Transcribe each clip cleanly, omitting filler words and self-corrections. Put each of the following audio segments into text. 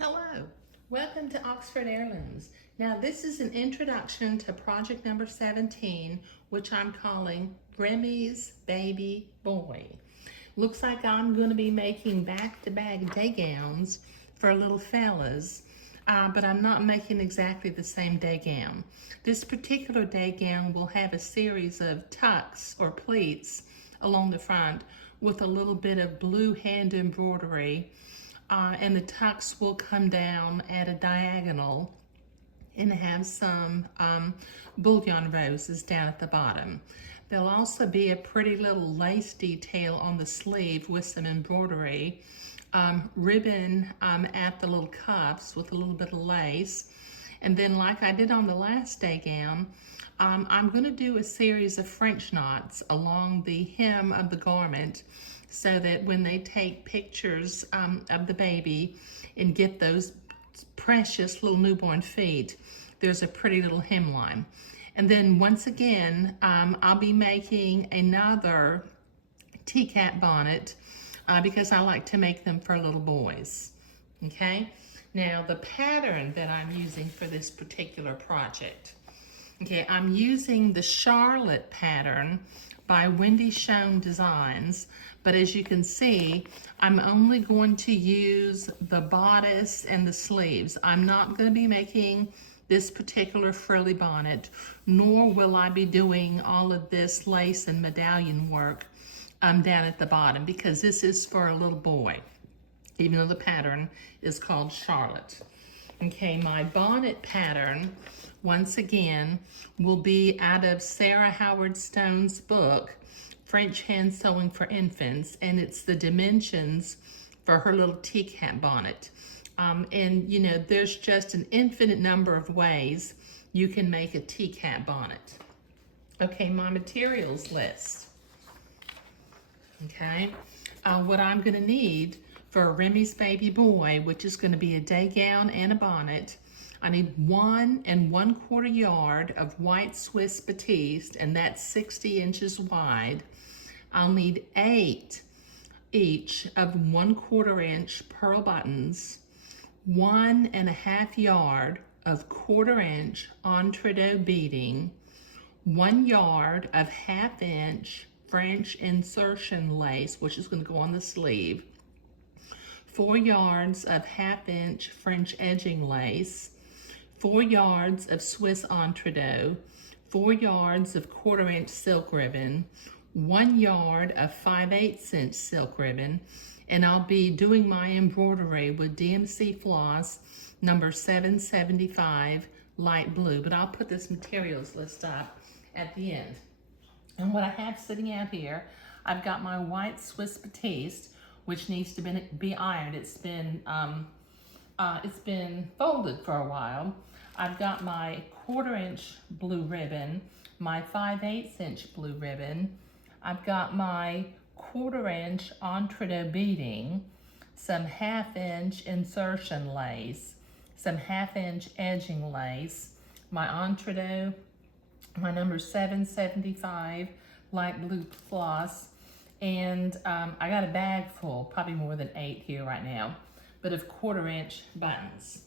Hello, welcome to Oxford Heirlooms. Now this is an introduction to project number 17, which I'm calling Remy's Baby Boy. Looks like I'm going to be making back-to-back day gowns for little fellas, but I'm not making exactly the same day gown. This particular day gown will have a series of tucks or pleats along the front with a little bit of blue hand embroidery. And the tucks will come down at a diagonal and have some bullion roses down at the bottom. There'll also be a pretty little lace detail on the sleeve with some embroidery, ribbon at the little cuffs with a little bit of lace. And then like I did on the last day gown, I'm going to do a series of French knots along the hem of the garment so that when they take pictures of the baby and get those precious little newborn feet, there's a pretty little hemline. And then once again, I'll be making another tea-cap bonnet because I like to make them for little boys, okay? Now the pattern that I'm using for this particular project, okay, I'm using the Charlotte pattern by Wendy Schoen Designs, but as you can see, I'm only going to use the bodice and the sleeves. I'm not going to be making this particular frilly bonnet, nor will I be doing all of this lace and medallion work down at the bottom, because this is for a little boy, even though the pattern is called Charlotte. Okay, my bonnet pattern, once again, will be out of Sarah Howard Stone's book, French Hand Sewing for Infants, and it's the dimensions for her little tea-cap bonnet. And you know, there's just an infinite number of ways you can make a tea-cap bonnet. Okay, my materials list. Okay, what I'm gonna need for Remy's Baby Boy, which is gonna be a day gown and a bonnet, I need 1 1/4 yard of white Swiss batiste, and that's 60 inches wide. I'll need 8 each of 1/4 inch pearl buttons, 1 1/2 yard of 1/4 inch entredot beading, 1 yard of 1/2 inch French insertion lace, which is going to go on the sleeve, 4 yards of 1/2 inch French edging lace, 4 yards of Swiss entredot, 4 yards of 1/4 inch silk ribbon, 1 yard of 5/8 inch silk ribbon, and I'll be doing my embroidery with DMC floss number 775 light blue, but I'll put this materials list up at the end. And what I have sitting out here, I've got my white Swiss batiste, which needs to be ironed. It's been folded for a while. I've got my 1/4 inch blue ribbon, my 5/8 inch blue ribbon. I've got my 1/4 inch entredot beading, some 1/2 inch insertion lace, some 1/2 inch edging lace, my entredot, my number 775 light blue floss, and I got a bag full, probably more than 8 here right now, but of 1/4 inch buttons.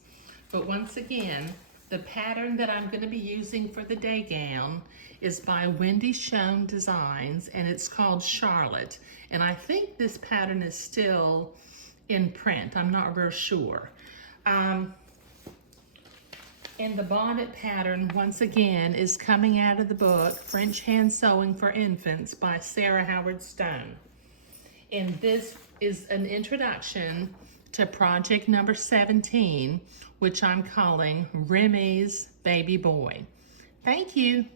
But once again, the pattern that I'm going to be using for the day gown is by Wendy Schoen Designs, and it's called Charlotte. And I think this pattern is still in print. I'm not real sure. And the bonnet pattern, once again, is coming out of the book French Hand Sewing for Infants by Sarah Howard Stone. And this is an introduction to project number 17, which I'm calling Remy's Baby Boy. Thank you.